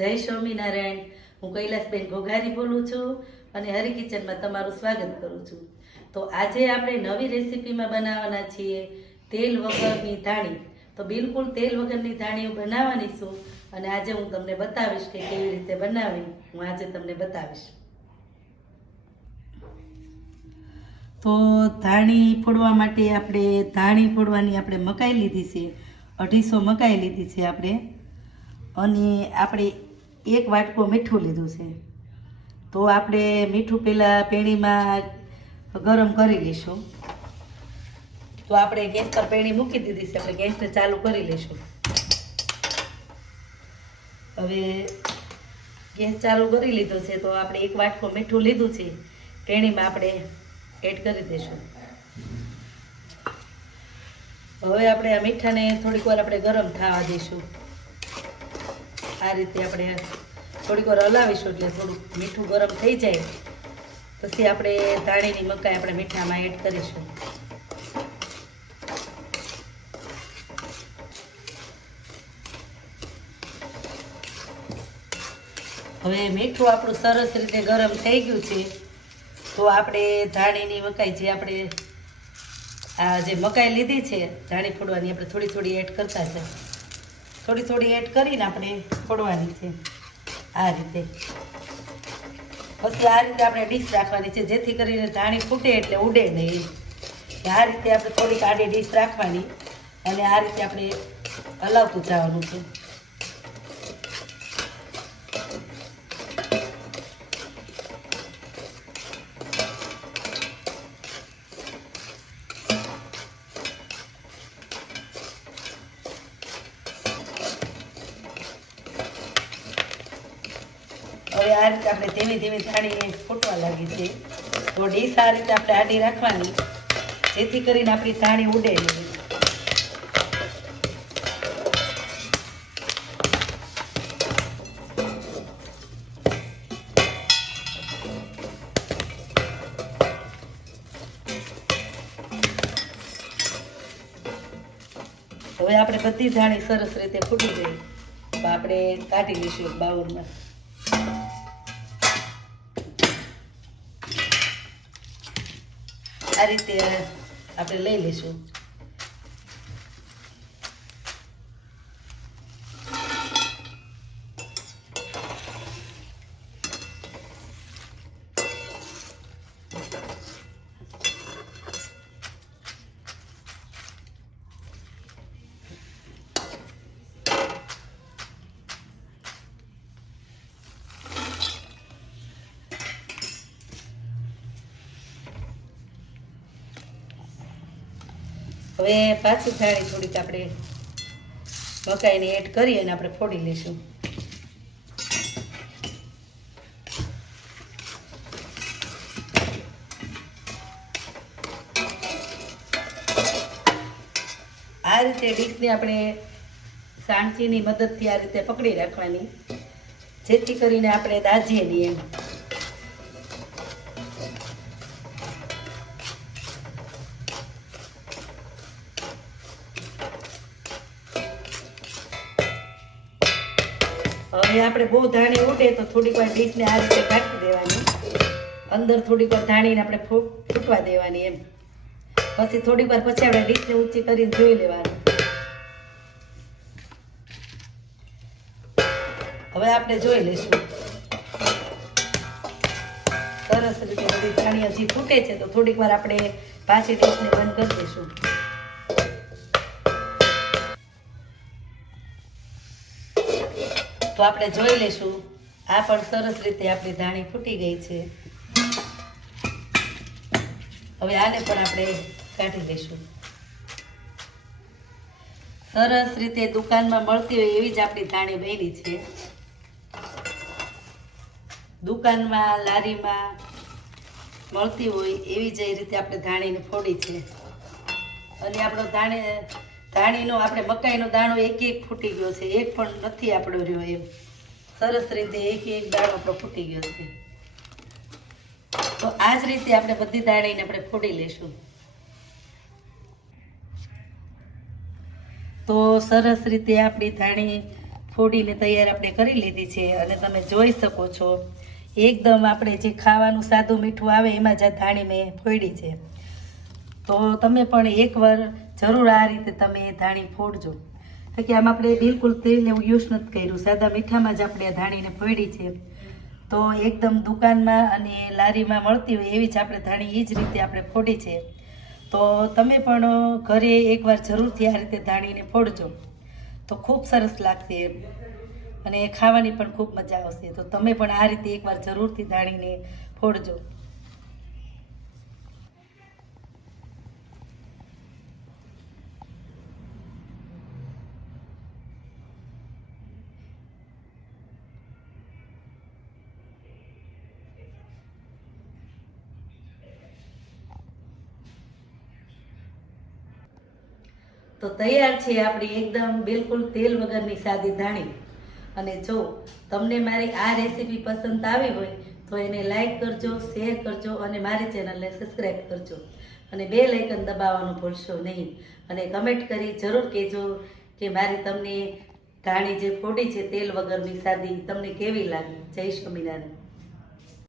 જય સ્વામિનારાયણ. હું કૈલાસબેન ઘોઘારી બોલું છું અને હરી કિચનમાં તમારું સ્વાગત કરું છું. તો આજે આપણે નવી રેસીપીમાં બનાવવાના છીએ તેલ વગરની ધાણી. તો બિલકુલ તેલ વગરની ધાણીઓ બનાવવાની છું અને આજે હું તમને બતાવીશ કે કેવી રીતે બનાવી. હું આજે તમને બતાવીશ. તો ધાણી ફોડવા માટે આપણે ધાણી ફોડવાની આપણે મકાઈ લીધી છે. અઢીસો મકાઈ લીધી છે આપણે. અને આપણે એક વાટકો મીઠું લીધું છે. તો આપણે મીઠું પહેલાં પેણીમાં ગરમ કરી લઈશું. તો આપણે ગેસ પર પેણી મૂકી દીધી છે, આપણે ગેસને ચાલુ કરી લઈશું. હવે ગેસ ચાલુ કરી લીધો છે, તો આપણે એક વાટકો મીઠું લીધું છે, પેણીમાં આપણે એડ કરી દઈશું. હવે આપણે આ મીઠાને થોડીક વાર આપણે ગરમ થવા દઈશું. આ રીતે આપણે થોડીક વાર હલાવીશું એટલે થોડુંક મીઠું ગરમ થઈ જાય. પછી આપણે ધાણીની મકાઈ આપણે મીઠામાં એડ કરીશું. હવે મીઠું આપણું સરસ રીતે ગરમ થઈ ગયું છે, તો આપણે ધાણીની મકાઈ જે આપણે આ જે મકાઈ લીધી છે, ધાણી ફોડવાની આપણે થોડી થોડી એડ કરતા છે થોડી થોડી એડ કરીને આપણે છોડવાની છે. આ રીતે. પછી આ રીતે આપણે ડીશ રાખવાની છે, જેથી કરીને ધાણી ફૂટે એટલે ઉડે નહીં. આ રીતે આપણે થોડીક આડી ડીશ રાખવાની અને આ રીતે આપણે હલાવતું જવાનું છે. હવે આ રીતે આપણે ધીમે ધીમે ધાણી ફૂટવા લાગી છે. તો ડીશ આ રીતે આપણે આડી રાખવાની, જેથી કરીને આપણી ધાણી ઉડે હવે આપણે બધી ધાણી સરસ રીતે ફૂટી ગઈ. આપણે કાઢી લઈશું બાઉલમાં. આ રીતે આપણે લઈ લઈશું. હવે પાછી થાળી થોડીક આપણે મકાઈને એડ કરી અને આપણે ફોડી લઈશું. આ રીતે ડીશને આપણે સાણસીની મદદથી આ રીતે પકડી રાખવાની. જેથી કરીને આપણે દાજીએ નહીં એમ હવે આપણે બહુ ધાણી ઉડે તો થોડીક વાર ડીશને આ રીતે કાઢી દેવાની. અંદર થોડીક વાર ધાણીને આપણે ફૂટવા દેવાની એમ. પછી થોડીક વાર પછી આપણે ડીશને ઊંચી કરીને જોઈ લેવાની. હવે આપણે જોઈ લઈશું. સરસ રીતે બધી ધાણી હજી ફૂટે છે તો થોડીક વાર આપણે પાછી ડીશને બંધ કરી દઈશું. તો આપણે જોઈ લેશું આ પણ સરસ રીતે આપણી ધાણી ફૂટી ગઈ છે. હવે આને પણ આપણે કાઢી લઈશું. સરસ રીતે દુકાનમાં મળતી હોય એવી જ આપણી ધાણી બની છે. દુકાનમાં, લારીમાં મળતી હોય એવી જ રીતે આપણે ધાણીને ફોડી છે. અને આપણો ધાણી ધાણીનો આપણે મકાઈનો દાણો એક એક ફૂટી ગયો છે, એક પણ નથી આપણો રહ્યો એમ. સરસ રીતે એક એક દાણો આપણો ફૂટી ગયો છે. તો આ જ રીતે આપણે બધી દાણીને આપણે ફોડી લેશું. તો સરસ રીતે આપણી ધાણી ફોડીને તૈયાર આપણે કરી લીધી છે અને તમે જોઈ શકો છો, એકદમ આપણે જે ખાવાનું સાદું મીઠું આવે એમાં જ આ ધાણી મેં ફોડી છે. તો તમે પણ એકવાર જરૂર આ રીતે તમે ધાણી ફોડજો. કે આમ આપણે બિલકુલ તેલ એવું યુઝ નથી કર્યું. સાદા મીઠામાં જ આપણે આ ધાણીને ફોડી છે. તો એકદમ દુકાનમાં અને લારીમાં મળતી હોય એવી જ આપણે ધાણી એ જ રીતે આપણે ફોડી છે. તો તમે પણ ઘરે એકવાર જરૂરથી આ રીતે ધાણીને ફોડજો. તો ખૂબ સરસ લાગશે. અને ખાવાની પણ ખૂબ મજા આવશે. તો તમે પણ આ રીતે એકવાર જરૂરથી ધાણીને ફોડજો. તો તૈયાર છે આપણી એકદમ બિલકુલ તેલ વગરની સાદી ધાણી. અને જો તમને મારી આ રેસીપી પસંદ આવી હોય, તો એને લાઈક કરજો શેર કરજો અને મારી ચેનલને સબસ્ક્રાઈબ કરજો. અને બે લાઇકન દબાવવાનું ભૂલશો નહીં. અને કમેન્ટ કરી જરૂર કહેજો કે મારી તમને ધાણી જે ફોડી છે તેલ વગરની સાદી તમને કેવી લાગી? જય સ્વામિનારાયણ.